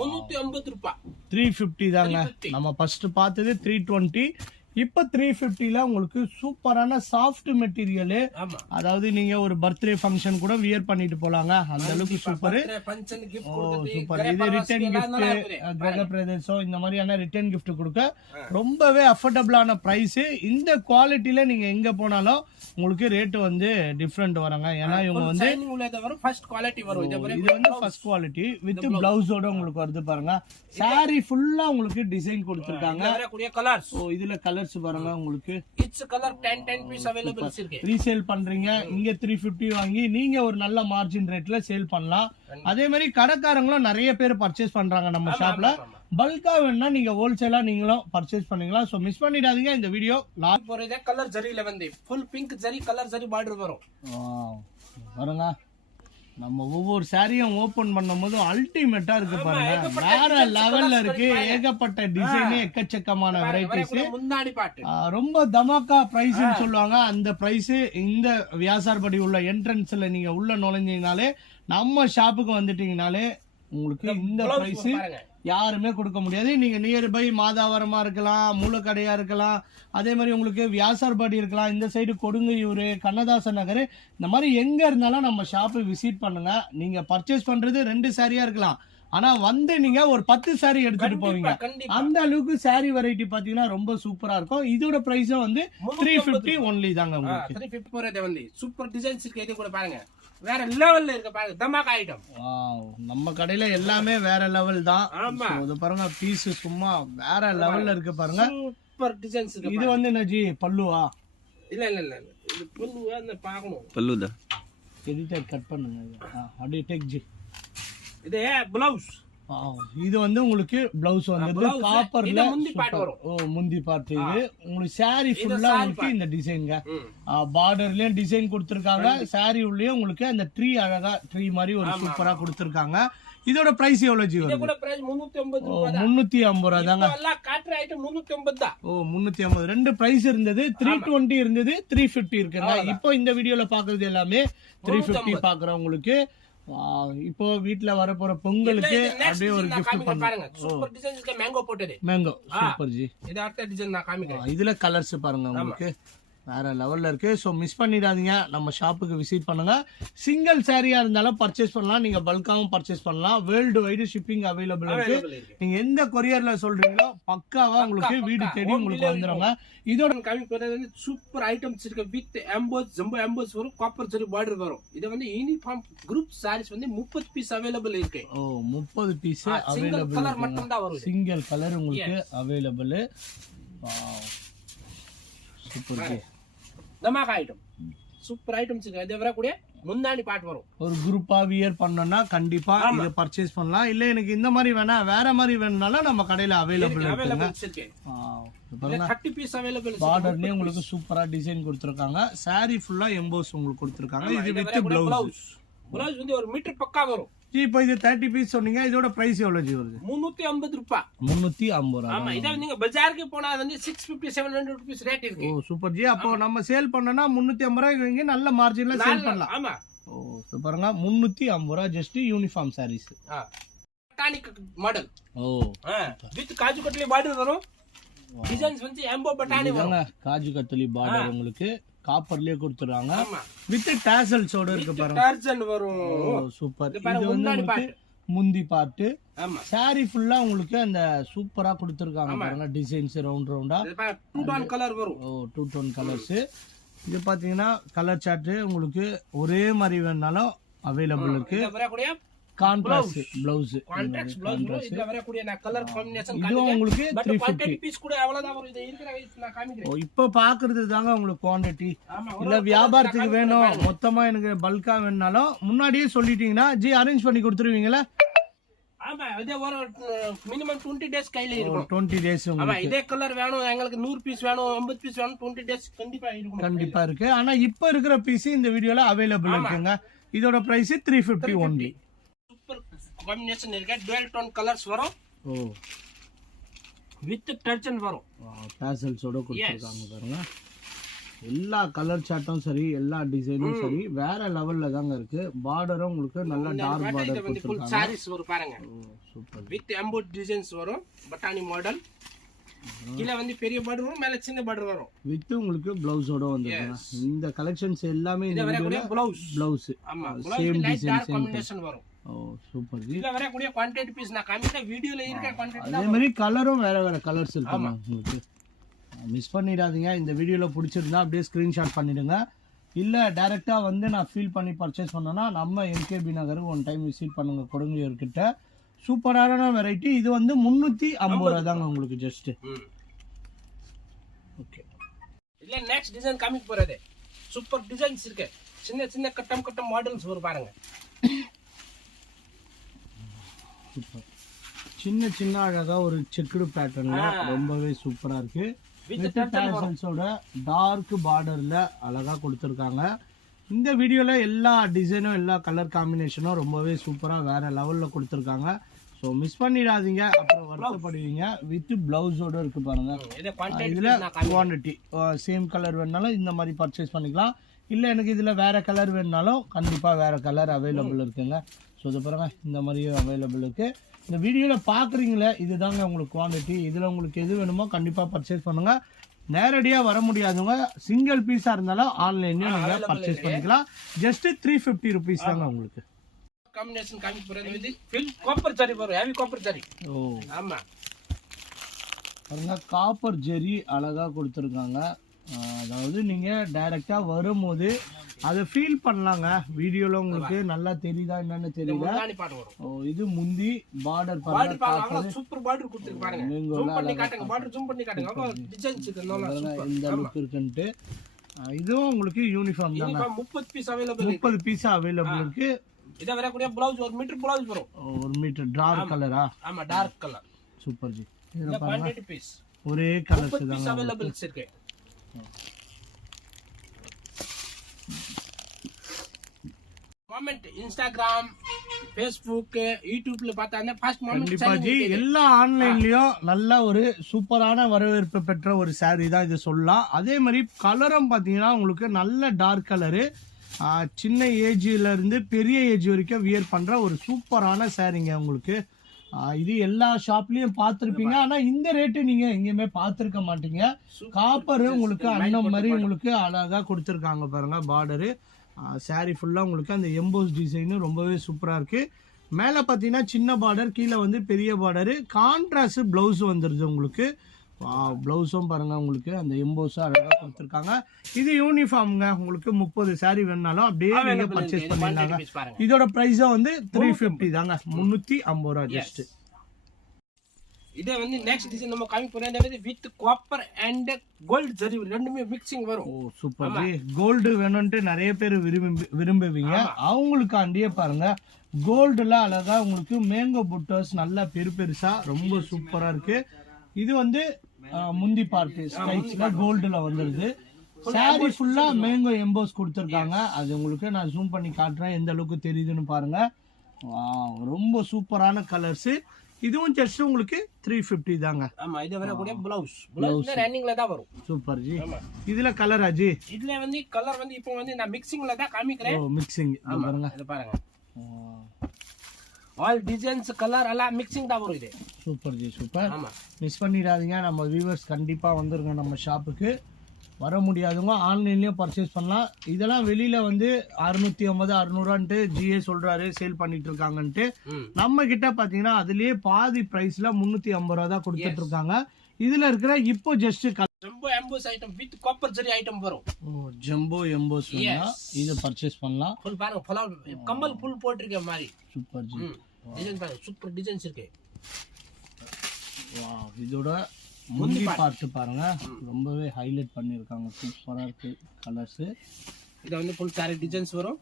350 ரூபாய் 350 தாங்க. நம்ம ஃபர்ஸ்ட் பார்த்தது 320. இப்ப 350ல உங்களுக்கு சூப்பரான சாஃப்ட் மெட்டீரியல். அதாவது நீங்க ஒரு பர்த்டே ஃபங்க்ஷன் கூட வியர் பண்ணிட்டு போலாங்க, அந்த அளவுக்கு சூப்பர். சூப்பர். இது ரிட்டர்ன் கிஃப்ட், கிரக பிரதேசம் இந்த மாதிரியான ரிட்டர்ன் கிஃப்ட் கொடுக்க ரொம்பவே அஃபோர்டபுளான பிரைஸ். இந்த குவாலிட்டில நீங்க எங்க போனாலும் உங்களுக்கு ரேட் வந்து டிஃபரெண்ட் வராங்க. ஏன்னா இவங்க வந்து ஃபர்ஸ்ட் குவாலிட்டி வரும். இது வந்து ஃபர்ஸ்ட் குவாலிட்டி வித் பிளவுஸோட உங்களுக்கு வருது பாருங்க. சாரி ஃபுல்லா உங்களுக்கு டிசைன் கொடுத்திருக்காங்க. கலர்ஸ் இதுல கலர்ஸ் பாருங்க உங்களுக்கு. இட்ஸ் கலர் 10 பீஸ் அவேலபிள்ஸ் இருக்கு. ரீசேல் பண்றீங்க இங்க 350 வாங்கி நீங்க ஒரு நல்ல மார்ஜின் ரேட்ல சேல் பண்ணலாம். அதே மாதிரி கடைக்காரங்களும் நிறைய பேர் பர்ச்சேஸ் பண்றாங்க நம்ம ஷாப்ல. பல்கா வேணா நீங்க ஹோல்சேலா நீங்களும் பர்ச்சேஸ் பண்ணீங்களா. சோ மிஸ் பண்ணிடாதீங்க இந்த வீடியோ. போறதே கலர் ஜரில வந்து full pink zari colour zari border வரும். பாருங்க நம்ம ஒவ்வொரு சாரியும் ஓபன் பண்ணும்போது அல்டிமேட்டா இருக்கு பாருங்க. வேற லெவல்ல இருக்கு. ஏகப்பட்ட டிசைன், எக்கச்சக்கமான வெரைட்டிஸ். முன்னாடி பாட்டு ரொம்ப தமாக்கா பிரைஸ் சொல்லுவாங்க. அந்த பிரைஸ் இந்த வியாசார்படி உள்ள என்ட்ரன்ஸ்ல நீங்க உள்ள நுழைஞ்சீங்கனாலே, நம்ம ஷாப்புக்கு வந்துட்டீங்கனாலே உங்களுக்கு இந்த பிரைஸ் யாருமே கொடுக்க முடியாது. நீங்க நியர்பை மாதாவரமா இருக்கலாம், மூலக்கடையா இருக்கலாம், அதே மாதிரி உங்களுக்கு வியாசார்பாடி இருக்கலாம், இந்த சைடு கொடுங்கையூர், கண்ணதாசன் நகர், இந்த மாதிரி எங்க இருந்தாலும் நம்ம ஷாப்பை விசிட் பண்ணுங்க. நீங்க பர்ச்சேஸ் பண்றது 2 சாரியா இருக்கலாம், ஆனா வந்து நீங்க ஒரு 10 சாரி எடுத்துட்டு போவீங்க. அந்த அளவுக்கு சாரி வெரைட்டி பாத்தீங்கன்னா ரொம்ப சூப்பரா இருக்கும். இதோட பிரைஸும் வந்து 350 ஒன்லி தாங்க. உங்களுக்கு 350 போறதே வந்து சூப்பர் டிசைன்ஸ் இருக்கு. இது கூட பாருங்க வேற லெவல்ல இருக்கு பாருங்க. தமாகா ஐட்டம். நம்ம கடையில எல்லாமே வேற லெவல் தான். இது பாருங்க பீஸ் சும்மா வேற லெவல்ல இருக்கு பாருங்க. சூப்பர் டிசைன்ஸ் இருக்கு. இது வந்து என்ன ஜி பல்லுவா? இல்ல இல்ல இல்ல இது பல்லுவா அந்த பார்க்கணும். பல்லுதா எடிட்டர் கட் பண்ணுங்க. அப்படியே டேக் ஜி. இது பிளவுஸ். இது வந்து உங்களுக்கு பிளவுஸ் வந்து காப்பர்ல முந்தி பாட்டு வரும். முந்தி பாட்டு. இது உங்களுக்கு சாரி ஃபுல்லா உங்களுக்கு இந்த டிசைன்ங்க. பார்டர்லயும் டிசைன் கொடுத்திருக்காங்க. சாரி உள்ளேயும் உங்களுக்கு அந்த ட்ரீ அழகா ட்ரீ மாதிரி ஒரு சூப்பரா கொடுத்திருக்காங்க. இதோட பிரைஸ் எவ்வளவு ஜி வருது? இதோட பிரைஸ் 350 ரூபாய். 350 ரூபாய் தாங்க. எல்லாம் காட்ற ஐட்டம் 350 தான். 350. ரெண்டு பிரைஸ் இருந்தது. 320 இருந்தது, 350 இருக்குங்க. இப்போ இந்த வீடியோல பாக்குறது எல்லாமே 350 பாக்குறவங்களுக்கு. இப்போ வீட்ல வர போற பொங்கலுக்கு அப்படியே ஒரு gift பாருங்க. சூப்பர் டிசைன் இருக்கு. மேங்கோ போட்டது. Mango super G. இது அடுத்த டிசைன் நான் காமிக்கிறேன். இதுல கலர்ஸ் பாருங்க உங்களுக்கு வேற லெவல்ல இருக்கு. சோ மிஸ் பண்ணிடாதீங்க. நம்ம ஷாப்புக்கு விசிட் பண்ணுங்க. சிங்கிள் சாரியா இருந்தாலும் பர்ச்சேஸ் பண்ணலாம், நீங்க பல்காவும் பர்ச்சேஸ் பண்ணலாம். வேர்ல்டு வைடு ஷிப்பிங் அவைலபிள் இருக்கு. நீங்க எந்த கொரியர்ல சொல்றீங்களோ பக்காவா உங்களுக்கு வீடு தேடி உங்களுக்கு வந்துருங்க. இதோட காமிக்கிறது சூப்பர் ஐட்டம்ஸ் இருக்கு. வித் எம்போஸ் ஜம்போ எம்போஸ் வரும், காப்பர் ஜரி பார்டர் வரும். இது வந்து யூனிஃபார்ம் குரூப் சாரீஸ் வந்து 30 பீஸ் அவைலபிள் இருக்கு. 30 பீஸ் அவைலபிள். கலர் மட்டும் தான் வரும். சிங்கிள் கலர் உங்களுக்கு அவைலபிள். சூப்பர். தமாகா ஐட்டம் சூப்பர் ஐட்டம்ஸ் இருக்கு. இது வரக்கூடிய முன்னாடி பாட்டு வரும். ஒரு குரூப்பா வியர் பண்ணோம்னா கண்டிப்பா இத பர்ச்சேஸ் பண்ணலாம். இல்ல எனக்கு இந்த மாதிரி வேணா வேற மாதிரி வேணும்னாலும் நம்ம கடையில அவைலபிள் இருக்கு. 30 பீஸ் அவைலபிள். பார்டர்லயே உங்களுக்கு சூப்பரா டிசைன் கொடுத்திருக்காங்க. சாரி ஃபுல்லா எம்போஸ் உங்களுக்கு கொடுத்திருக்காங்க. இது வித் பிளவுஸ். பிளவுஸ் வந்து ஒரு மீட்டர் பக்கா வரும். இப்போ இது 30 பீஸ் சொன்னீங்க. இதோட பிரைஸ் எவ்வளவு ஜி வருது? 350 ரூபாய். 350 ரூபாய். ஆமா. இத நீங்க பஜாருக்கு போனா வந்து 650 700 rupees ரேட் இருக்கு. Super G. அப்போ நம்ம சேல் பண்ணனா 350 ரூபாய்க்கு நல்ல மார்ஜின்ல சேல் பண்ணலாம். ஆமா. பாருங்க 350 ரூபாய் ஜஸ்ட் யூனிஃபார்ம் சாரீஸ். பட்டானிக் model. With kaju katli border வரும். டிசைன்ஸ் வந்து எம்போ பட்டானி வரும். காஜு கட்லி பார்டர் உங்களுக்கு காப்பர்லயே கொடுத்துறாங்க. வித் டாசல்ஸோட இருக்கு பாருங்க. டார்சன் வரும். சூப்பர். இது வந்து முந்தி பாட்டு. சாரி ஃபுல்லா உங்களுக்கு அந்த சூப்பரா கொடுத்திருக்காங்க பாருங்க. டிசைன்ஸ் ரவுண்ட் ரவுண்டா 2 டோன் கலர் வரும். 2 டோன் கலர்ஸ். இது பாத்தீங்கன்னா கலர் சார்ட் உங்களுக்கு ஒரே மாதிரி வேணாலும் அவைலபிள் இருக்கு. Contrast blouse. Contrast blouse. இதுல வரக்கூடிய கலர் காம்பினேஷன் இது உங்களுக்கு 350 பீஸ் கூட அவ்வளவுதான் வரும். இது இருக்கிற வயசு நான் காமிக்கிறேன். இப்போ பாக்குறது தாங்க உங்களுக்கு குவாண்டிட்டி. இல்ல வியாபாரத்துக்கு வேணும், மொத்தமா எனக்கு பல்கா வேணும்னாலும் முன்னாடியே சொல்லிட்டீங்கன்னா ஜி அரேஞ்ச் பண்ணி கொடுத்துருவீங்களா? ஆமா. இதே ஒரு மினிமம் 20 டேஸ் கையில இருக்கும். 20 டேஸ். ஆமா. இதே கலர் வேணும் எங்களுக்கு 100 பீஸ் வேணும் 50 பீஸ் வேணும் 20 டேஸ் கண்டிப்பா இருக்கும். கண்டிப்பா இருக்கு. ஆனா இப்போ இருக்கிற பீஸ் இந்த வீடியோல அவைலபிள் இருக்குங்க. இதோட பிரைஸ் 350 ஒன்லி. சூப்பர் காம்பினேஷன் இருக்கு. டுவல் டோன் கலர்ஸ் வரும். வித் டர்ச்சன் வரும். டாசல்ஸோட கொடுத்திருக்காங்க பாருங்க. எல்லா கலர் சார்ட்டும் சரி, எல்லா டிசைனும் சரி வேற லெவல்ல தாங்க இருக்கு. பார்டரும் உங்களுக்கு நல்ல டார்க் பார்டர் கொடுத்திருக்காங்க. சாரீஸ் வரும் பாருங்க. சூப்பர். வித் எம்போட் டிசைன்ஸ் வரும். பட்டாணி மாடல். கீழ வந்து பெரிய பார்டர் வரும், மேல சின்ன பார்டர் வரும். வித் உங்களுக்கு ப்ளவுஸோட வந்துருங்க. இந்த கலெக்ஷன்ஸ் எல்லாமே இந்த வீடியோல ப்ளவுஸ். ஆமா, same light dark design combination வரும். Oh super ji. இதுல வரக்கூடிய குவாண்டிட்டி பீஸ் நான் காமிச்ச வீடியோல இருக்க குவாண்டிட்டி அதே மாதிரி கலரும் வேற வேற கலர்ஸ் இருக்குமா உங்களுக்கு. மிஸ் பண்ணிடாதீங்க. இந்த வீடியோல பிடிச்சிருந்தா அப்படியே ஸ்கிரீன்ஷாட் பண்ணிடுங்க. இல்ல டைரக்டா வந்து நான் ஃபீல் பண்ணி பர்ச்சேஸ் பண்ணனா நம்ம எம்கேபி நகர் ஒன் டைம் விசிட் பண்ணுங்க கொடுங்கூர் கிட்ட. சூப்பரான வெரைட்டி. இது வந்து 350 ரூபா தாங்க உங்களுக்கு ஜஸ்ட். ஓகே. இல்ல நெக்ஸ்ட் டிசைன் காமிக்க போறது. சூப்பர் டிசைன்ஸ் இருக்கு. சின்ன சின்ன கட்டம் மாடல்ஸ் வரும் பாருங்க. சின்ன சின்ன அழகா ஒரு செக்குடு பேட்டர்ன்ல ரொம்பவே சூப்பரா இருக்கு. வித் டேசல்ஸோட டார்க் பார்டர்ல அழகா கொடுத்திருக்காங்க. இந்த வீடியோல எல்லா டிசைனும் எல்லா கலர் காம்பினேஷனும் ரொம்பவே சூப்பரா வேற லெவல்ல கொடுத்திருக்காங்க. ஸோ மிஸ் பண்ணிடாதீங்க, அப்புறம் வருத்தப்படுவீங்க. வித் பிளவுஸோட இருக்கு பாருங்க. இதுல குவான்டிட்டி சேம் கலர் வேணாலும் இந்த மாதிரி பர்ச்சேஸ் பண்ணிக்கலாம். இல்ல எனக்கு இதுல வேற கலர் வேணுனாலும் கண்டிப்பா வேற கலர் அவைலபிள் இருக்குங்க. ஸோ இது பாருங்க, இந்த மாதிரியும் அவைலபிள் இருக்கு. இந்த வீடியோவில் பார்க்குறீங்களே இதுதாங்க உங்களுக்கு குவான்டிட்டி. இதில் உங்களுக்கு எது வேணுமோ கண்டிப்பாக பர்ச்சேஸ் பண்ணுங்க. நேரடியாக வர முடியாதவங்க சிங்கிள் பீஸாக இருந்தாலும் ஆன்லைன்லேயும் நீங்கள் பர்ச்சேஸ் பண்ணிக்கலாம். ஜஸ்ட் 350 ருபீஸ் தாங்க உங்களுக்கு. காம்பினேஷன் காமிக்க போறது வந்து ஃபில் காப்பர் ஜரி வரும். Heavy copper zari. ஓ ஆமா, பாருங்க காப்பர் ஜெரி அழகாக கொடுத்துருக்காங்க. அதாவது நீங்க டைரக்டா வரும்போது அதை ஃபீல் பண்ணலாங்க. வீடியோல உங்களுக்கு நல்லா தெரியுதா என்னன்னு தெரியல. இது முந்தி பார்டர் பாருங்க, சூப்பர் பார்டர் கொடுத்திருக்கு பாருங்க. ஜூம் பண்ணி காட்டுங்க, பார்டர் ஜூம் பண்ணி காட்டுங்க. டிசைன்ஸ் இந்த லுக் இருக்குன்னு. இதுவும் உங்களுக்கு யூனிஃபார்ம் தாங்க. 30 பீஸ் அவைலபிள். 30 பீஸ் அவைலபிள் இருக்கு. இத வரக்கூடிய ப்ளவுஸ் 1 மீட்டர் ப்ளவுஸ் வரும். 1 மீட்டர் டார்க் கலரா? ஆமா, டார்க் கலர். Super G. இந்த குவாண்டிட்டி பீஸ் ஒரே கலர்ஸ் தான் பீஸ் அவைலபிள் இருக்கு. கமெண்ட் இன்ஸ்டாகிராம், ஃபேஸ்புக், யூடியூப்ல பார்த்தானே ஃபர்ஸ்ட் மொமெண்ட் ஜி எல்லா ஆன்லைன்லயும் நல்ல ஒரு சூப்பரான வரவேற்பு பெற்ற ஒரு saree தான் இது சொல்லலாம். அதே மாதிரி கலரும் பாத்தீங்கன்னா உங்களுக்கு நல்ல டார்க் கலரு. சின்ன ஏஜ்ல இருந்து பெரிய ஏஜ் வரைக்கும் வியர் பண்ற ஒரு சூப்பரான சாரீங்க உங்களுக்கு. இது எல்லா ஷாப்லயும் பார்த்திருப்பீங்க. ஆனா இந்த ரேட்டு நீங்க எங்கேயுமே பார்த்திருக்க மாட்டீங்க. காப்பர் உங்களுக்கு அண்ணன் மாதிரி உங்களுக்கு அழகா கொடுத்துருக்காங்க பாருங்க. பார்டரு சாரி ஃபுல்லா உங்களுக்கு அந்த எம்போஸ் டிசைன் ரொம்பவே சூப்பரா இருக்கு. மேல பாத்தீங்கன்னா சின்ன பார்டர், கீழே வந்து பெரிய பார்டரு. கான்ட்ராஸ்ட் பிளவுஸ் வந்துருது உங்களுக்கு. பிளவுஸும் பாருங்க உங்களுக்கு அந்த எம்போஸும் அழகா கொடுத்துருக்காங்க. இது யூனிஃபார்ம்ங்க. உங்களுக்கு 30 சாரி வேணாலும் அப்படியே நீங்க பர்ச்சேஸ் பண்ணிடலாங்க. இதோட பிரைஸும் வந்து 350 தாங்க. 350 ரூபா ஜஸ்ட். இதே வந்து நெக்ஸ்ட் டிசைன் நம்ம காமி போறது with copper and gold zari ரெண்டுமே மிக்சிங் வரும். Oh super G. கோல்டு வேணும்னு நிறைய பேர் விரும்புவீங்க. அவங்களுக்காண்டியே பாருங்க கோல்டுல அழகா உங்களுக்கு மேங்கோ புட்டர்ஸ் நல்லா பெருசா ரொம்ப சூப்பரா இருக்கு. இது வந்து முந்தி பார்ட் ஸ்டைல்ஸ்ல கோல்டுல வந்துருது. சாரி ஃபுல்லா மேங்கோ எம்போஸ் கொடுத்துருக்காங்க. அது உங்களுக்கு நான் ஜூம் பண்ணி காட்டுறேன் எந்த அளவுக்கு தெரியுதுன்னு பாருங்க. ரொம்ப சூப்பரான கலர்ஸ். இதுவும் ஜஸ்ட் உங்களுக்கு 350 தாங்க. ஆமா, இது வரக்கூடிய ப்ளவுஸ் ரன்னிங்ல தான் வரும். சூப்பர் ஜி. இதுல கலர் அஜி இதுல வந்து கலர் வந்து இப்போ வந்து நான் மிக்சிங்ல தான் காமிக்கிறேன். ஓ மிக்சிங் பாருங்க. இது பாருங்க, ஆல் டிசைன்ஸ் கலர் எல்லாம் மிக்சிங் தான் வரும். இது சூப்பர் ஜி சூப்பர். மிஸ் பண்ணிடாதீங்க. நம்ம வியூவர்ஸ் கண்டிப்பா வந்துருங்க நம்ம ஷாப்புக்கு. வர முடியாதவங்க ஆன்லைன்லயும் பர்ச்சேஸ் பண்ணலாம். இதெல்லாம் வெளியில வந்து 650 600 ஜிஏ சொல்றாரு சேல் பண்ணிட்டு இருக்காங்கன்ட்டு. நம்ம கிட்ட பாத்தீங்கன்னா அதுலயே பாதி பிரைஸ்ல 350 ரூபா தான் கொடுத்துட்டு இருக்காங்க. இதுல இருக்கிற இப்போ just jumbo emboss item with copper zari item வரும். ஜம்போ எம்போஸ் இது பர்ச்சேஸ் பண்ணலாம். ஃபுல் பாருங்க, ஃபுல்லா கம்மல் ஃபுல் போட்டுருக்க மாதிரி. சூப்பர் ஜி. டிசைன் பாருங்க, சூப்பர் டிசைன்ஸ் இருக்கு. வாவ், இதோட முந்தி பார்ட் பாருங்க ரொம்பவே ஹைலைட் பண்ணிருக்காங்க. சூப்பரா இருக்கு கலர்ஸ். இது வந்து ஃபுல் சாரி டிசைன்ஸ் வரும்.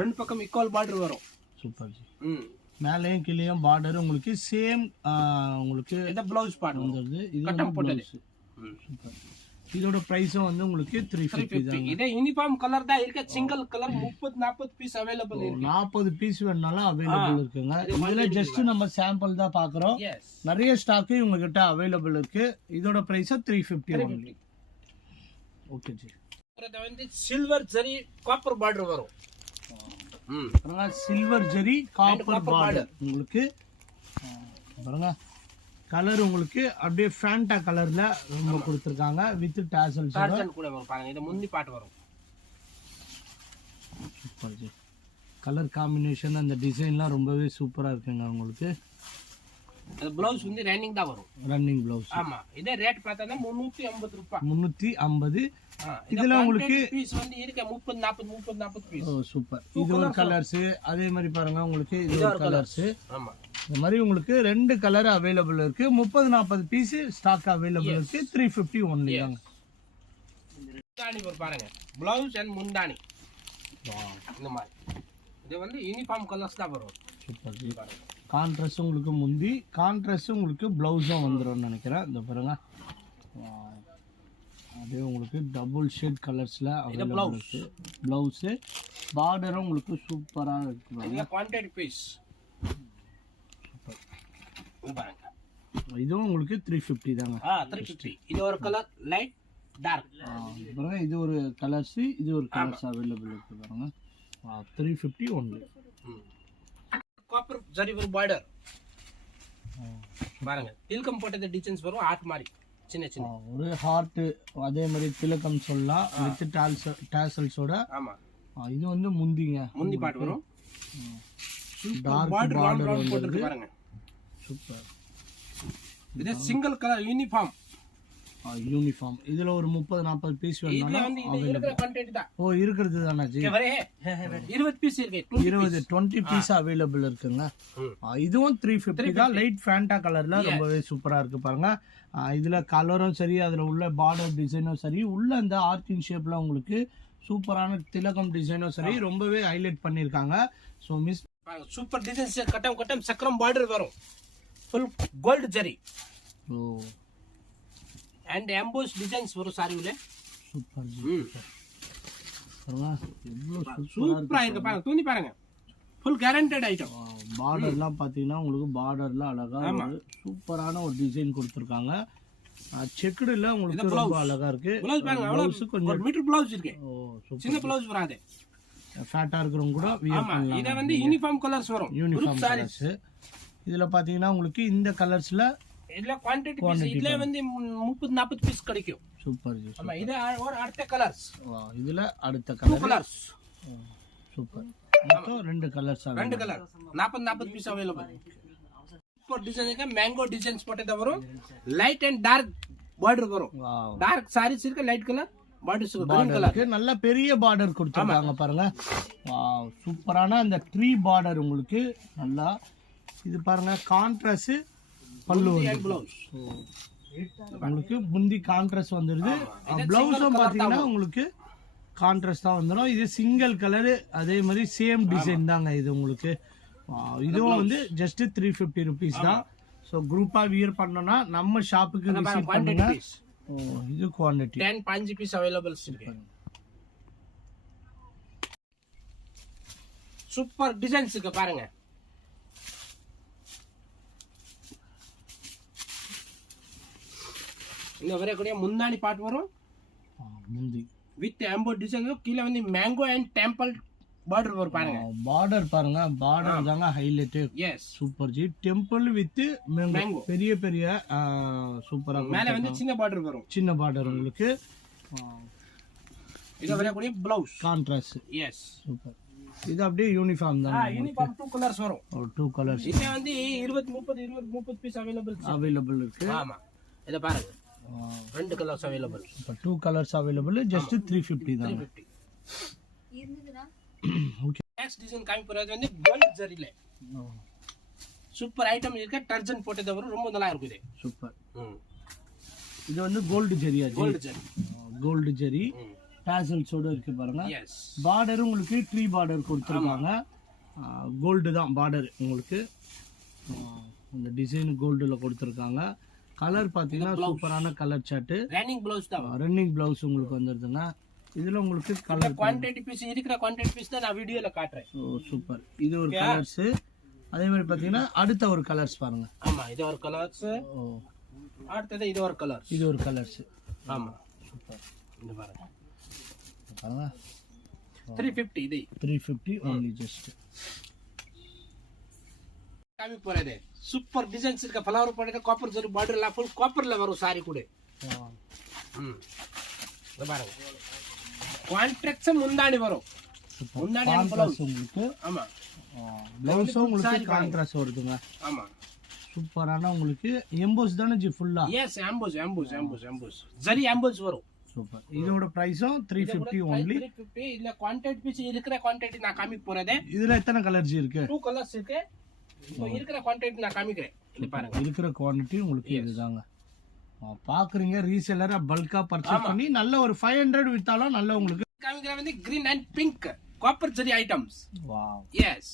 ரெண்டு பக்கம் ஈக்குவல் பார்டர் வரும். Super G. மேலேயும் கீழேயும் பார்டர் உங்களுக்கு சேம். உங்களுக்கு இந்த ப்ளவுஸ் பார்ட் வந்துருது. இது வந்து ப்ளவுஸ். சூப்பர். இதோட பிரைஸும் வந்து உங்களுக்கு 350 தான். இதே யூனிஃபார்ம் கலர் தான் இருக்கு. சிங்கிள் கலர் 30-40 பீஸ் அவைலபிள் இருக்கு. 40 பீஸ் வேணாலும் அவைலபிள் இருக்குங்க. இதுல ஜஸ்ட் நம்ம சாம்பிள் தான் பாக்குறோம். நிறைய ஸ்டாக் இவங்க கிட்ட அவைலபிள் இருக்கு. இதோட பிரைஸ் 350 only. Okay G. இது வந்து சில்வர் ஜரி காப்பர் பார்டர் வரும். சில்வர் ஜரி காப்பர் பார்டர் உங்களுக்கு பாருங்க. கலர் உங்களுக்கு அப்படியே ஃபேண்டா கலர்ல ரொம்ப கொடுத்திருக்காங்க வித் டாசல்ஸ் கூட வரும் பாருங்க. இது முந்தி பாட்டு வரும். Super G. கலர் காம்பினேஷன் அந்த டிசைன்லாம் ரொம்பவே சூப்பரா இருக்குங்க உங்களுக்கு. அது ப்ளவுஸ் வந்து ரன்னிங் தான் வரும். Running blouse. ஆமா. இதே ரேட் பார்த்தா 350 ரூபாய். 350. இதுல உங்களுக்கு பீஸ் வந்து இருக்கு 30 40 பீஸ். ஓ சூப்பர். இது ஒரு கலர்ஸ். அதே மாதிரி பாருங்க உங்களுக்கு இது ஒரு கலர்ஸ். ஆமா. இந்த மாதிரி உங்களுக்கு ரெண்டு கலர் அவைலபிள் இருக்கு. 30 40 பீஸ் ஸ்டாக் அவைலபிள் இருக்கு. 350 ஒன்லி தாங்க. முந்தானி பாருங்க. ப்ளவுஸ் அண்ட் முந்தானி. இந்த மாதிரி. இது வந்து யூனிஃபார்ம் கலர்ஸ் தான் வரும். Super G. கான்ட்ராஸ்ட் உங்களுக்கு முந்தி, கான்ட்ராஸ்ட் உங்களுக்கு ப்ளவுஸும் வந்துடும் நினைக்கிறேன். இந்த பாருங்க. அதே உங்களுக்கு டபுள் ஷேட் கலர்ஸ்ல அவைலபிள் இருக்கு. ப்ளவுஸ் பார்டரும் உங்களுக்கு சூப்பரா இருக்கு. இது குவான்டிட்டி பீஸ். பாருங்க. இதுவும் உங்களுக்கு 350 தாங்க. 350. இது ஒரு கலர் லைட் டார்க். பாருங்க இது ஒரு கலர்ஸ், இது ஒரு கலர்ஸ் அவைலபிள் இருக்கு பாருங்க. 350 ஒன்லி. காப்பர் ஜரி ஒரு பார்டர். பாருங்க. திலகம் போட்டது டிசைன்ஸ் வரும் ஆர்ட் மாதிரி. சின்ன சின்ன ஒரு ஹார்ட் அதே மாதிரி திலகம் சொல்லலாம் வித் டாசல்ஸோட. ஆமா. இது வந்து முந்திங்க. முந்தி பாட்டு வரும். டார்க் பார்டர் ரவுண்ட் போட்டுருக்கு பாருங்க. சூப்பர். இது சிங்கிள் கலர் யூனிஃபார்ம். யூனிஃபார்ம். இதுல ஒரு 30 40 பீஸ் வேணும்னா இதுல வந்து இது இருக்கிற கண்டென்ட் தான். ஓ இருக்குது தானா ஜி. 20 பீஸ் இருக்கு. 20 பீஸ் அவைலபிள் இருக்குங்க. இதுவும் 350 தான். லைட் ஃபேண்டா கலர்ல ரொம்பவே சூப்பரா இருக்கு பாருங்க. இதுல கலரும் சரி, அதுல உள்ள பார்டர் டிசைனும் சரி, உள்ள அந்த ஆர்ச்சிங் ஷேப்ல உங்களுக்கு சூப்பரான திலகம் டிசைனும் சரி ரொம்பவே ஹைலைட் பண்ணிருக்காங்க. சோ மிஸ் சூப்பர் டிசைன்ஸ் கட்டம் சக்கரம் பார்டர் வரும். Full gold zari. Oh and embossed designs வரும் சாரியில. Super G. பாருங்க எவ்வளவு சூப்பரா இருக்கு பாருங்க. தூண்டி பாருங்க. Full guaranteed item. பார்டர்லாம் பாத்தீங்கன்னா உங்களுக்கு பார்டர்ல அழகா ஒரு சூப்பரான ஒரு டிசைன் கொடுத்திருக்காங்க. செக்குடுல உங்களுக்கு ரொம்ப அழகா இருக்கு. ப்ளவுஸ் பாருங்க. அவ்வளவு கொஞ்சம் மீட்டர் ப்ளவுஸ் இருக்கு. ஓ சூப்பர். சின்ன ப்ளவுஸ் வராது. ஃபேட்டா இருக்கிறவங்க கூட வியர் பண்ணலாம். இத வந்து யூனிஃபார்ம் கலர்ஸ் வரும். Uniform colours. இதுல பாத்தீங்கன்னா உங்களுக்கு இந்த கலர்ஸ்ல இதுல குவாண்டிட்டி பீஸ் இதுல வந்து 30 40 பீஸ் கிடைக்கும். Super G. ஆமா. இது ஒரு அடுத்த கலர்ஸ். இதுல அடுத்த கலர்ஸ். சூப்பர். மொத்தம் ரெண்டு கலர்ஸ். ரெண்டு கலர் 40 பீஸ் அவைலபிள். சூப்பர் டிசைனுக்கு மேங்கோ டிசைன்ஸ் போட்டது வரும். லைட் அண்ட் டார்க் பார்டர் வரும். டார்க் சாரீஸ் இருக்கு. Light colour borders green colour. நல்ல பெரிய பார்டர் கொடுத்திருக்காங்க பாருங்க. வாவ் சூப்பரான அந்த ட்ரீ பார்டர் உங்களுக்கு நல்லா. இது பாருங்க கான்ட்ராஸ்ட் பல்லு உங்களுக்கு முந்தி கான்ட்ராஸ்ட் வந்துருது. பிளவுஸும் பாத்தீங்கன்னா உங்களுக்கு கான்ட்ராஸ்ட் தான் வந்துடும். இது சிங்கிள் கலர். அதே மாதிரி சேம் டிசைன் தாங்க இது உங்களுக்கு. இதுவும் வந்து ஜஸ்ட் 350 ருபீஸ் தான். ஸோ குரூப்பா வியர் பண்ணோம்னா நம்ம ஷாப்புக்கு விசிட் பண்ணுங்க. இது குவாண்டிட்டி 10 பீஸ் அவைலபிள்ஸ் இருக்கு. சூப்பர் டிசைன்ஸ் இருக்கு பாருங்க. இந்த வரக்கூடிய முந்தானி பாட்டு வரும். முந்தி வித் எம்போ டிசைன். கீழே வந்து மேங்கோ அண்ட் டெம்பிள் பார்டர் வரும் பாருங்க. பார்டர் பாருங்க. பார்டர் தாங்க highlight. Yes super ji. Temple with mango பெரிய பெரிய சூப்பரா. மேல வந்து சின்ன பார்டர் வரும். சின்ன பார்டர் உங்களுக்கு. இது வரக்கூடிய பிளவுஸ் கான்ட்ராஸ்ட். Yes super. இது அப்படியே யூனிஃபார்ம் தான். யூனிஃபார்ம் 2 கலர்ஸ் வரும். 2 கலர்ஸ். இது வந்து 20 30 பீஸ் அவைலபிள் இருக்கு. ஆமா. இத பாருங்க. ரெண்டு கலர்ஸ் அவைலபிள். இப்ப 2 கலர்ஸ் அவைலபிள். ஜஸ்ட் 350 தான். 350 இருந்துதா? ஓகே. நெக்ஸ்ட் டிசைன் காமி போறது வந்து கோல்ட் ஜரில. சூப்பர் ஐட்டம் இருக்கு. டர்ஜன் போட்டது வரும். ரொம்ப நல்லா இருக்கு இது. சூப்பர். இது வந்து கோல்ட் ஜரியா? கோல்ட் ஜரி. கோல்ட் ஜரி டாசல்ஸோட இருக்கு பாருங்க. பார்டர் உங்களுக்கு ட்ரீ பார்டர் கொடுத்திருக்காங்க. கோல்டு தான் பார்டர் உங்களுக்கு. இந்த டிசைன் கோல்டுல கொடுத்திருக்காங்க. கலர் பாத்தீங்கன்னா சூப்பரான கலர் சார்ட். ரன்னிங் ப்ளவுஸ் தான். ரன்னிங் ப்ளவுஸ் உங்களுக்கு வந்துருதுங்க. இதுல உங்களுக்கு கலர் குவாண்டிட்டி பீஸ் இருக்கிற குவாண்டிட்டி பீஸ் தான் நான் வீடியோல காட்றேன். ஓ சூப்பர். இது ஒரு கலர்ஸ். அதே மாதிரி பாத்தீங்கன்னா அடுத்த ஒரு கலர்ஸ் பாருங்க. ஆமா. இது ஒரு கலர்ஸ். ஓ அடுத்து இது ஒரு கலர்ஸ். இது ஒரு கலர்ஸ். ஆமா. சூப்பர். இந்த பாருங்க. பாருங்க 350 இது 350 only just காமி போறது சூப்பர் டிசைன்ஸ் இருக்க ஃப்ளவர் போட்டு காப்பர் ஜரி பார்டர் எல்லாம் ஃபுல் காப்பர்ல வரும் சாரி கூட இது பாருங்க கான்ட்ராக்ட்ஸ் முந்தாடி வரும் முந்தாடி கான்ட்ராஸ்ட் உங்களுக்கு ஆமா ப்ளவுஸும் உங்களுக்கு கான்ட்ராஸ்ட் வருதுங்க ஆமா சூப்பரான உங்களுக்கு எம்போஸ் தானே ஜி ஃபுல்லா எஸ் எம்போஸ் ஜரி எம்போஸ் வரும் சூப்பர் இதோட பிரைஸும் 350 only 350 இல்ல குவாண்டிட்டி பீஸ் இருக்கிற குவாண்டிட்டி நான் காமிக்க போறதே இதுல எத்தனை கலர்ஸ் இருக்கு 2 கலர்ஸ் இருக்கு இப்போ இருக்கிற குவாண்டிட்டி நான் காமிக்கிறேன் இது பாருங்க இருக்கிற குவாண்டிட்டி உங்களுக்கு இதுதாங்க பாக்குறீங்க ரீசெல்லரா பல்கா பர்ச்சேஸ் பண்ணி நல்ல ஒரு 500 வித்தாலும் நல்ல உங்களுக்கு காமிக்கிற வந்து green and pink copper zari items wow yes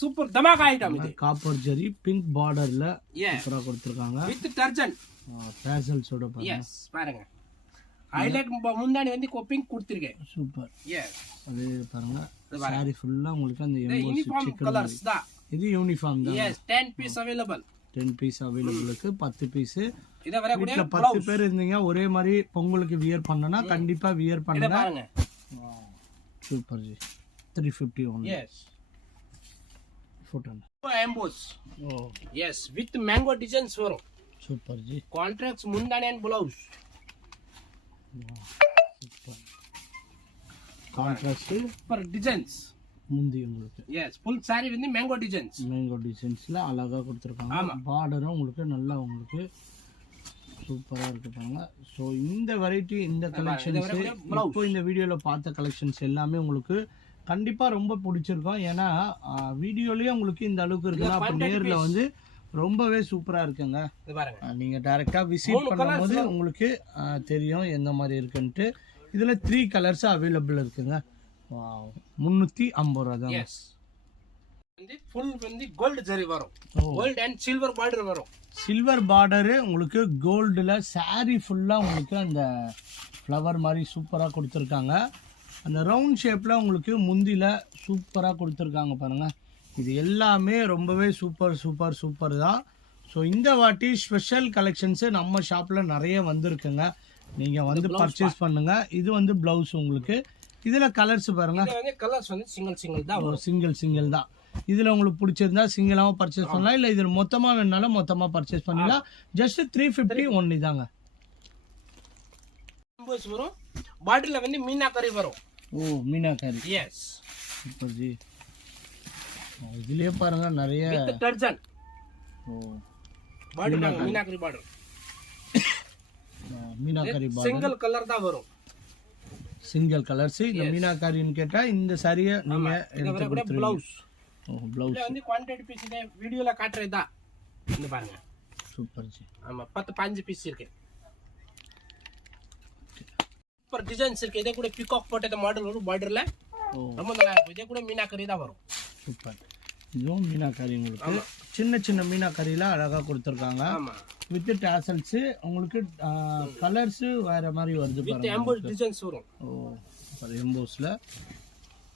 super தமாகா ஐட்டம் இது காப்பர் ஜரி பிங்க் பார்டர்ல சூப்பரா கொடுத்திருக்காங்க வித் டர்ஜன் டேசல்ஸோட பாருங்க எஸ் பாருங்க ஹைலைட் முந்தாடி வந்து பிங்க் கொடுத்திருக்கேன் சூப்பர் எஸ் அது பாருங்க சாரி ஃபுல்லா உங்களுக்கு அந்த யூனிஃபார்ம் கலர்ஸ் தான் இது யூனிஃபார்ம் தான் yes 10 piece available 10 piece available இருக்கு 10 பீஸ் இத வர கூட 10 பேர் இருந்தீங்க ஒரே மாதிரி பொங்கலுக்கு வியர் பண்ணனா கண்டிப்பா வியர் இத பண்ணுங்க பாருங்க super ji 350 only yes photo emboss oh yes with mango designs வரும் சூப்பர் ஜி கான்ட்ராக்ட்ஸ் முந்தாடி and blouse super contrast super designs முந்தி உங்களுக்கு எஸ் ஃபுல் saree வந்து மேங்கோ டிசைன்ஸ் மேங்கோ டிசைன்ஸ்ல அழகா கொடுத்துருக்காங்க பார்டரும் உங்களுக்கு நல்லா உங்களுக்கு சூப்பரா இருக்கு பாருங்க ஸோ இந்த வெரைட்டி இந்த கலெக்ஷன்ஸ் இப்போ இந்த வீடியோல பார்த்த கலெக்ஷன்ஸ் எல்லாமே உங்களுக்கு கண்டிப்பா ரொம்ப பிடிச்சிருக்கும் ஏன்னா வீடியோலயே உங்களுக்கு இந்த அளவுக்கு இருக்குன்னா அப்ப நேர்ல வந்து ரொம்பவே சூப்பரா இருக்குங்க நீங்க டைரக்டா விசிட் பண்ணும்போது உங்களுக்கு தெரியும் எந்த மாதிரி இருக்குன்ட்டு இதுல 3 கலர்ஸ் அவைலபிள் இருக்குங்க 350 ரூபா தான் எஸ் வந்து ஃபுல் வந்து கோல்ட் ஜரி வரும் கோல்ட் அண்ட் சில்வர் பார்டர் வரும் சில்வர் பார்டர் உங்களுக்கு கோல்டுல saree ஃபுல்லா உங்களுக்கு அந்த ஃப்ளவர் மாதிரி சூப்பரா கொடுத்துருக்காங்க அந்த ரவுண்ட் ஷேப்ல உங்களுக்கு முந்தில சூப்பரா கொடுத்துருக்காங்க பாருங்க இது எல்லாமே ரொம்பவே சூப்பர் தான் ஸோ இந்த வாட்டி ஸ்பெஷல் கலெக்ஷன்ஸ் நம்ம ஷாப்ல நிறைய வந்திருக்குங்க நீங்க வந்து பர்ச்சேஸ் பண்ணுங்க இது வந்து பிளவுஸ் உங்களுக்கு இதுல கலர்ஸ் பாருங்க கலர்ஸ் வந்து சிங்கிள் தான் சிங்கிள் தான் இதுல உங்களுக்கு பிடிச்சிருந்தா சிங்கிளாவும் பர்ச்சேஸ் பண்ணலாம் இல்ல இதுல மொத்தமா வேணாலும் மொத்தமா பர்ச்சேஸ் பண்ணிடலாம் ஜஸ்ட் 350 ஒன்லி தாங்க வரும் பாட்டில வந்து மீனாக்கரி வரும் ஓ மீனாக்கரி எஸ் சூப்பர் ஜி இதுலயே பாருங்க நிறைய வித் டர்ஜன் ஓ பாட்டில meenakari border meenakari border single colour தான் வரும் சிங்கிள் கலர்ஸ் இந்த மீனாக்கரின்னு கேட்டா இந்த சாரியை நீங்க எடுத்து கொடுத்துருவீங்க ப்ளவுஸ் ஓ ப்ளவுஸ் வந்து குவாண்டிட்டி பீஸ் இதே வீடியோல காட்றதா இந்த பாருங்க சூப்பர் ஜி ஆமா 15 பீஸ் இருக்கு சூப்பர் டிசைன்ஸ் இருக்கு இதே கூட பீகாக் போட்ட மாடல் வரும் பார்டர்ல ரொம்ப நல்லா இருக்கும் இதே கூட மீனாக்கரி தான் வரும் சூப்பர் இதுவும் மீனாக்கரி உங்களுக்கு சின்ன மீனாக்கரியில அழகா கொடுத்துருக்காங்க ஆமா வித் டாசல்ஸ் உங்களுக்கு கலர்ஸ் வேற மாதிரி வருது வித் எம்போஸ் டிசைன்ஸ் வரும் ஓ எம்போஸ்ல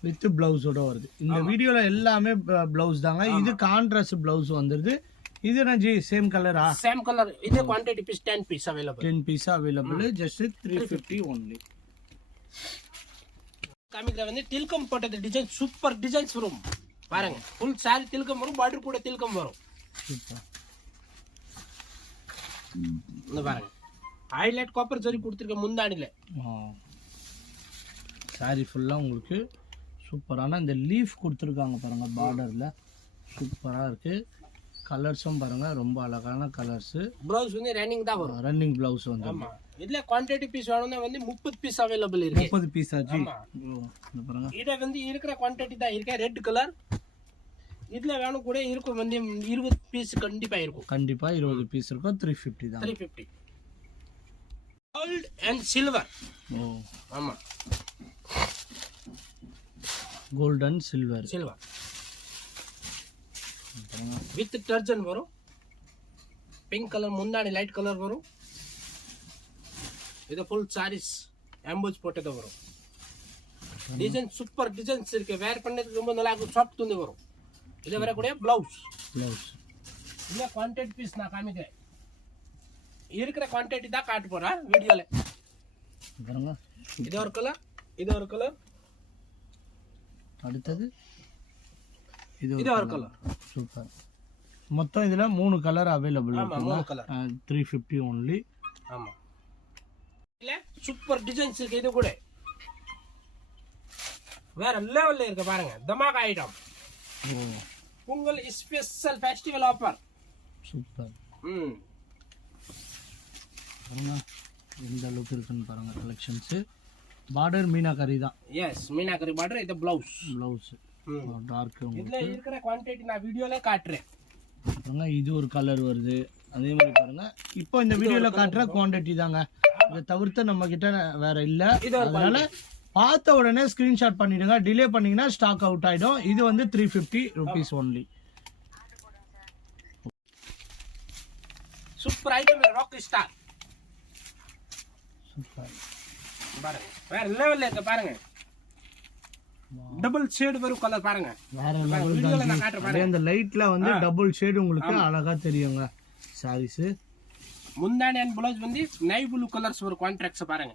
வித் பிளவுஸோட வருது இந்த வீடியோல எல்லாமே பிளவுஸ் தாங்க இது கான்ட்ராஸ்ட் பிளவுஸ் வந்துருது இது என்ன ஜி சேம் கலரா சேம் கலர் இது quantity piece 10 piece available 10 piece available just 350 only காமிக்கிற வந்து தில்கம் போட்டது டிசைன் சூப்பர் டிசைன்ஸ் வரும் பாருங்க ஃபுல் saree தில்கம் வரும் பார்டர் கூட தில்கம் வரும் சூப்பர் இந்த பாருங்க ஹைலைட் காப்பர் ஜரி கொடுத்திருக்க முந்தாடில saree ஃபுல்லா உங்களுக்கு சூப்பரான இந்த லீஃப் கொடுத்துருக்காங்க பாருங்க பார்டர்ல சூப்பரா இருக்கு கலர்ஸும் பாருங்க ரொம்ப அழகான கலர்ஸ் ப்ளவுஸ் வந்து ரன்னிங் தான் வரும் ரன்னிங் ப்ளவுஸ் வந்து ஆமா இதுல குவாண்டிட்டி பீஸ் வேணும்னா வந்து 30 பீஸ் அவேலபிள் இருக்கு 30 பீஸ் ஆச்சு இந்த பாருங்க இத வந்து இருக்கிற குவாண்டிட்டி தான் இருக்கு ரெட் கலர் இதுல வேணும் கூட இருக்கும் வந்து 20 பீஸ் கண்டிப்பா 20 பீஸ் இருக்கும் 350 தான் 350 கோல்ட் அண்ட் சில்வர் ஓ ஆமா கோல்ட் அண்ட் சில்வர் வித் டர்ஜன் வரும் பிங்க் கலர் முந்தாடி லைட் கலர் வரும் இது ஃபுல் சாரீஸ் எம்போஸ் போட்டது வரும் டிசைன் சூப்பர் டிசைன்ஸ் இருக்கு வேர் பண்ணதுக்கு ரொம்ப நல்லா இருக்கும் சாஃப்ட் துணி வரும் இது வர கூட பிளவுஸ் இல்ல குவாண்டிட்டி பீஸ் நான் காமிக்கிறேன் இருக்கிற குவாண்டிட்டி தான் காட்ட போறேன் வீடியோல பாருங்க. இது ஒரு கலர், இது ஒரு கலர், அடுத்தது இது இது ஒரு கலர். சூப்பர். மொத்தம் இதுல 3 கலர் அவைலபிள் ஆமா, 3 கலர். 350 only. ஆமா. இல்ல சூப்பர் டிசைன்ஸ் இருக்கு. இது கூட வேற லெவல்ல இருக்கு பாருங்க. தமாகா item. Pongal special festival offer. Super. பாருங்க எந்த அளவுக்கு இருக்குன்னு பாருங்க கலெக்ஷன்ஸ். பார்டர் மீனாகரி தான். Yes, meenakari border. இது ப்ளவுஸ். டார்க். இதுல இருக்கிற குவாண்டிட்டி நான் வீடியோல காட்டுறேன். பாருங்க இது ஒரு கலர் வருது. அதே மாதிரி பாருங்க இப்போ இந்த வீடியோல காட்டுற குவாண்டிட்டி தாங்க. இதை தவிர்த்து நம்ம கிட்ட வேற இல்ல. அதனால பார்த்த உடனே ஸ்கிரீன்ஷாட் பண்ணிடுங்க. டிலே பண்ணீங்கன்னா ஸ்டாக் அவுட் ஆயிடும். இது வந்து 350 rupees only. Super item rock star. Super. பாருங்க வேற லெவல்ல இருக்கு பாருங்க. டபுள் ஷேட் வரும் கலர் பாருங்க. வேற லெவல் தான். அந்த லைட்ல வந்து டபுள் ஷேட் உங்களுக்கு அழகா தெரியுங்க. சாரீஸ் முந்தானி அண்ட் ப்ளவுஸ் வந்து நை ப்ளூ கலர்ஸ் ஒரு கான்ட்ராக்ட்ஸ் பாருங்க.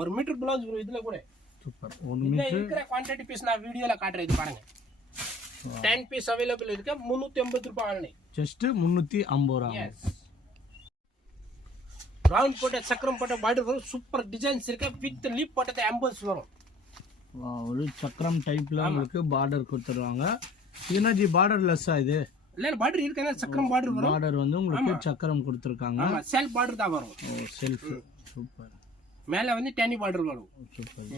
1 மீட்டர் ப்ளவுஸ் வரும் இதுல கூட. சூப்பர். 1 மீட்டர் இருக்கிற குவாண்டிட்டி பீஸ் நான் வீடியோல காட்டுறேன். இது பாருங்க 10 பீஸ் அவைலபிள் இருக்கு. 350 ரூபாய் ஆன்லை. ஜஸ்ட் 350 ரூபாய். எஸ். ரவுண்ட் போட்ட சக்கரம் போட்ட பார்டர் வரும். சூப்பர் டிசைன்ஸ் இருக்கு. வித் லீப் போட்ட எம்பல்ஸ் வரும். ஒரு சக்கரம் டைப்ல உங்களுக்கு பார்டர் கொடுத்துருவாங்க. இதுனாஜி பார்டர் லெஸ்ஸா இது? இல்ல பார்டர் இருக்கேனா சக்கரம் பார்டர் வரும். பார்டர் வந்து உங்களுக்கு சக்கரம் கொடுத்திருக்காங்க. ஆமா, செல்ஃப் பார்டர் தான் வரும். ஓ, செல்ஃப். சூப்பர். மேல வந்து டேனி பார்டர் வரும். சூப்பர்.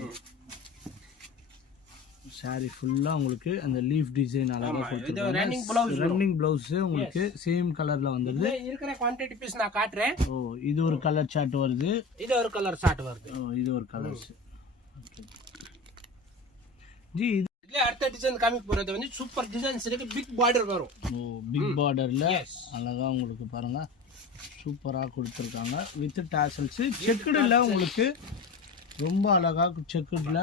சாரி ஃபுல்லா உங்களுக்கு அந்த லீஃப் டிசைன் அழகா கொடுத்திருக்காங்க. இது ரன்னிங் ப்ளவுஸ். ரன்னிங் ப்ளவுஸ் உங்களுக்கு சேம் கலர்ல வந்திருது. இதுல இருக்கிற குவாண்டிட்டி பீஸ் நான் காட்டுறேன். ஓ, இது ஒரு கலர் சார்ட் வருது. இது ஒரு கலர் சார்ட் வருது. ஓ, இது ஒரு கலர்ஸ். ஜி இதுல அடுத்த டிசைன் காமிக்க போறது வந்து சூப்பர் டிசைன்ஸ் இருக்கு. பிக் பார்டர் வரும். ஓ, பிக் பார்டர்ல அழகா உங்களுக்கு பாருங்க சூப்பரா கொடுத்திருக்காங்க. With tassels. செக்குடுல உங்களுக்கு ரொம்ப அழகா செக்குடுல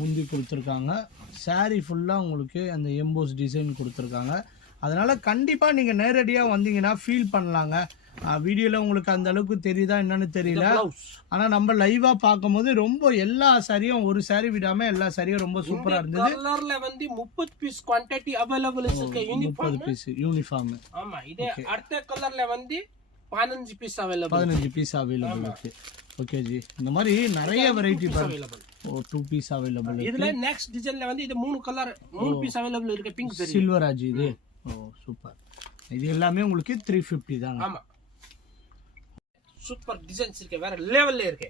முந்தி கொடுத்துருக்காங்க. சாரி ஃபுல்லா உங்களுக்கு அந்த எம்போஸ் டிசைன் கொடுத்துருக்காங்க. அதனால கண்டிப்பா நீங்க நேரடியா வந்தீங்கன்னா ஃபீல் பண்ணலாங்க. வீடியோல உங்களுக்கு அந்த அளவுக்கு தெரியுதா என்னன்னு தெரியல. ஆனா நம்ம லைவா பார்க்கும்போது ரொம்ப எல்லா சாரியும் ஒரு சாரி விடாம எல்லா சாரியும் ரொம்ப சூப்பரா இருந்தது. கலர்ல வந்து 30 பீஸ் குவாண்டிட்டி அவைலபிள் இருக்கு. Uniform 30 piece uniform. ஆமா, இதே அடுத்த கலர்ல வந்து 15 பீஸ் அவைலபிள். 15 பீஸ் அவைலபிள் இருக்கு. ஓகே ஜி. இந்த மாதிரி நிறைய variety available. Oh, 2 piece available இருக்கு. இதுல நெக்ஸ்ட் டிசைன்ல வந்து இது 3 கலர் 3 பீஸ் அவைலபிள் இருக்கு. பிங்க் சரி சில்வர் ஆஜி இது. ஓ, சூப்பர். இது எல்லாமே உங்களுக்கு 350 தாங்க. ஆமா, சூப்பர் டிசைன்ஸ் இருக்கு. வேற லெவல்ல இருக்கு.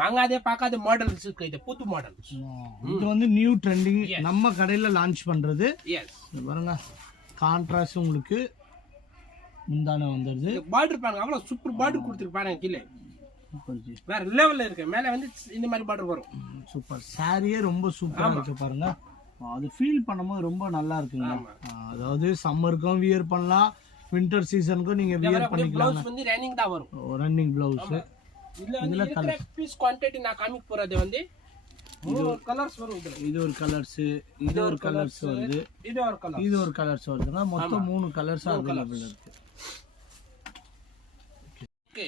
வாங்காதே பார்க்காத மாடல்ஸ் இருக்கு. இது புது மாடல். இது வந்து நியூ ட்ரெண்டிங் நம்ம கடையில லான்ச் பண்றது. எஸ். பாருங்க கான்ட்ராஸ்ட் உங்களுக்கு முந்தான வந்துருது. பார்டர் பாருங்க அவ்வளவு சூப்பர் பார்டர் கொடுத்திருக்கு பாருங்க. கீழே சூப்பர் ஜி. வேற லெவல்ல இருக்கு. மேல வந்து இந்த மாதிரி பார்டர் வரும். சூப்பர். சாரியே ரொம்ப சூப்பரா இருக்கு பாருங்க. அது ஃபீல் பண்ணும்போது ரொம்ப நல்லா இருக்குங்க. அதாவது சம்மருக்கும் வியர் பண்ணலாம், வின்டர் சீசனுக்கும் நீங்க வியர் பண்ணிக்கலாம். ப்ளவுஸ் வந்து ரன்னிங் தான் வரும். Running blouse. இதுல இருக்கிற பீஸ் குவாண்டிட்டி நான் காமிக்க போறது வந்து இது ஒரு கலர்ஸ் வரும். இது ஒரு கலர்ஸ், இது ஒரு கலர்ஸ் வருது. இது ஒரு கலர், இது ஒரு கலர்ஸ் வருதுன்னா மொத்தம் 3 கலர்ஸ் அவைலபிள் இருக்கு. ஓகே,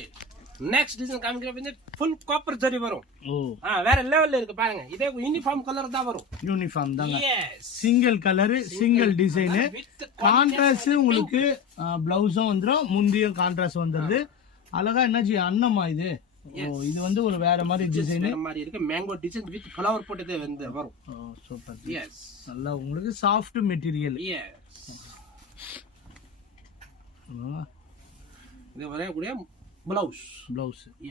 நெக்ஸ்ட் டிசைன் காமிக்கிறது வந்து ஃபுல் காப்பர் ஜரி வரும். ஓ, வேற லெவல்ல இருக்கு பாருங்க. இதே யூனிஃபார்ம் கலர் தான் வரும். யூனிஃபார்ம் தாங்க. Single colour single design. Contrast உங்களுக்கு பிளவுஸும் வந்துரும், முந்தியும் கான்ட்ராஸ்ட் வந்துருது. அழகா என்னஜி அன்னமா இது. ஓ, இது வந்து ஒரு வேற மாதிரி டிசைன். வேற மாதிரி இருக்கு. மேங்கோ டிசைன் வித் ஃப்ளவர் போட்டதே வந்து வரும். Oh, super. எஸ், நல்லா உங்களுக்கு சாஃப்ட் மெட்டீரியல். எஸ். இது வரக்கூடிய பிளவுஸ்.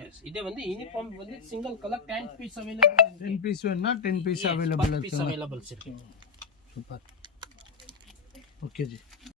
எஸ், இது வந்து யூனிஃபார்ம் வந்து single colour 10 piece available. 10 piece வேணும்னா 10 பீஸ் அவைலபிள் இருக்கு. அவைலபிள்ஸ் இருக்கு. சூப்பர். Okay G.